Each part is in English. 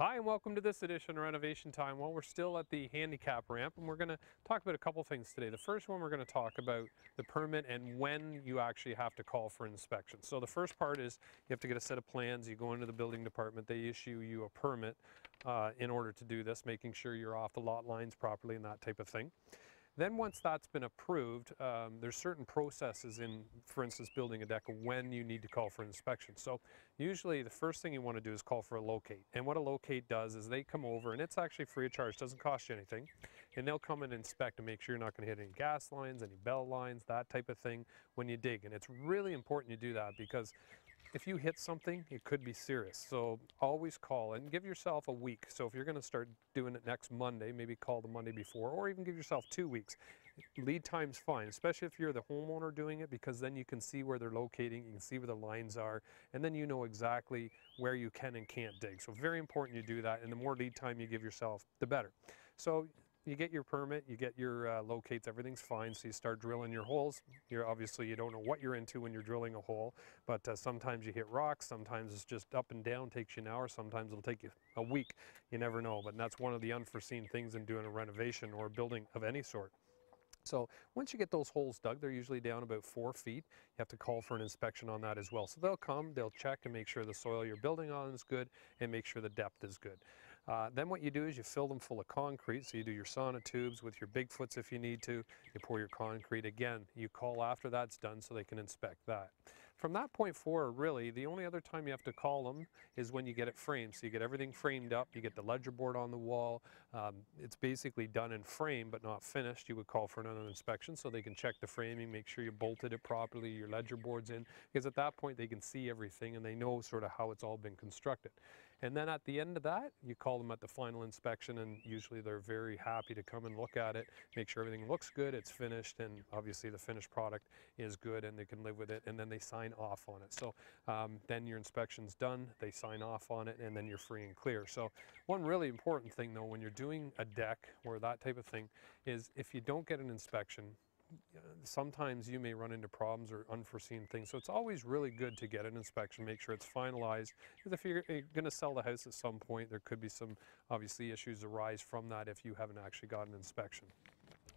Hi and welcome to this edition of Renovation Time. Well, we're still at the handicap ramp and we're going to talk about a couple things today. The first one, we're going to talk about the permit and when you actually have to call for inspection. So the first part is you have to get a set of plans. You go into the building department, they issue you a permit in order to do this, making sure you're off the lot lines properly and that type of thing. Then once that's been approved, there's certain processes in, for instance, building a deck when you need to call for inspection. So usually the first thing you want to do is call for a locate. And what a locate does is they come over, and it's actually free of charge, doesn't cost you anything. And they'll come and inspect and make sure you're not going to hit any gas lines, any bell lines, that type of thing when you dig. And it's really important you do that because if you hit something, it could be serious. So always call and give yourself a week. So if you're going to start doing it next Monday, maybe call the Monday before, or even give yourself 2 weeks. Lead time's fine, especially if you're the homeowner doing it, because then you can see where they're locating, you can see where the lines are, and then you know exactly where you can and can't dig. So very important you do that, and the more lead time you give yourself, the better. So you get your permit, you get your locates, everything's fine, so you start drilling your holes. Obviously you don't know what you're into when you're drilling a hole, but sometimes you hit rocks, sometimes it's just up and down, takes you an hour, sometimes it'll take you a week. You never know, but that's one of the unforeseen things in doing a renovation or a building of any sort. So once you get those holes dug, they're usually down about 4 feet. You have to call for an inspection on that as well. So they'll come, they'll check and make sure the soil you're building on is good and make sure the depth is good. Then what you do is you fill them full of concrete. So you do your sonotubes with your Bigfoots if you need to. You pour your concrete. Again, you call after that's done so they can inspect that. From that point forward, really, the only other time you have to call them is when you get it framed. So you get everything framed up, you get the ledger board on the wall. It's basically done in frame but not finished. You would call for another inspection so they can check the framing, make sure you bolted it properly, your ledger board's in, because at that point they can see everything and they know sort of how it's all been constructed. And then at the end of that, you call them at the final inspection, and usually they're very happy to come and look at it, make sure everything looks good, it's finished, and obviously the finished product is good and they can live with it, and then they sign off on it. So then your inspection's done, they sign off on it, and then you're free and clear. So one really important thing though when you're doing a deck or that type of thing is if you don't get an inspection, sometimes you may run into problems or unforeseen things. So it's always really good to get an inspection, make sure it's finalized. Because if you're going to sell the house at some point, there could be some obviously issues arise from that if you haven't actually got an inspection.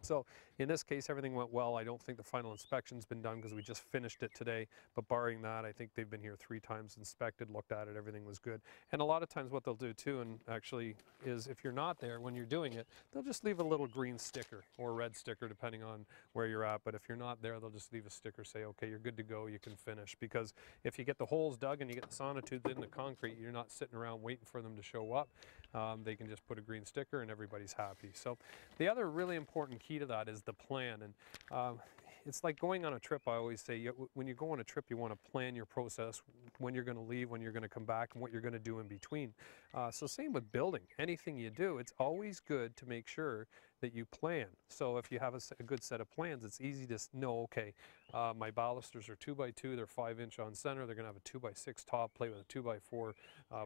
So in this case, everything went well. I don't think the final inspection's been done because we just finished it today. But barring that, I think they've been here 3 times, inspected, looked at it, everything was good. And a lot of times what they'll do too, and actually is if you're not there when you're doing it, they'll just leave a little green sticker or a red sticker depending on where you're at. But if you're not there, they'll just leave a sticker, say, okay, you're good to go, you can finish. Because if you get the holes dug and you get the sonotubes in the concrete, you're not sitting around waiting for them to show up. They can just put a green sticker and everybody's happy. So the other really important key to that is the plan. And it's like going on a trip. I always say when you go on a trip, you want to plan your process, when you're going to leave, when you're going to come back, and what you're going to do in between. So same with building. Anything you do, it's always good to make sure that you plan. So if you have a good set of plans, it's easy to know, okay, my balusters are 2x2, they're 5-inch on center, they're going to have a 2x6 top plate with a 2x4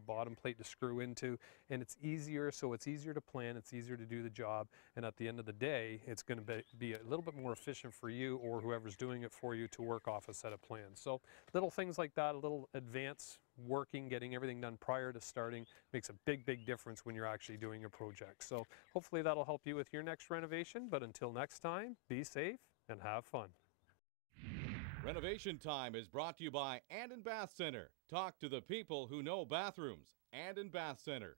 bottom plate to screw into, and it's easier, so it's easier to plan, it's easier to do the job, and at the end of the day, it's going to be a little bit more efficient for you or whoever's doing it for you to work off a set of plans. So little things like that, a little advance working, getting everything done prior to starting makes a big difference when you're actually doing a project. So hopefully that'll help you with your next renovation, but until next time, be safe and have fun. Renovation Time is brought to you by Anden Bath Center. Talk to the people who know bathrooms. Anden Bath Center.